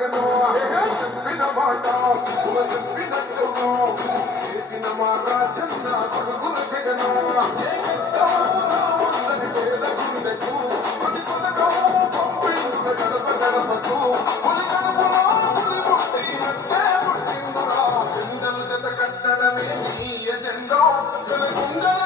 జగను చెప్పిన మాట చెప్పినట్టు చేసిన మా రాజన్న కొడుకుల జగను పేద గుండెకు పది పథకం పంపిండు గడప గడపకు పులి గడపలో పులి పుట్టినట్టే పుట్టిందురా జెండలు జత కట్టడమే నీ ఎజెండో జనగుండె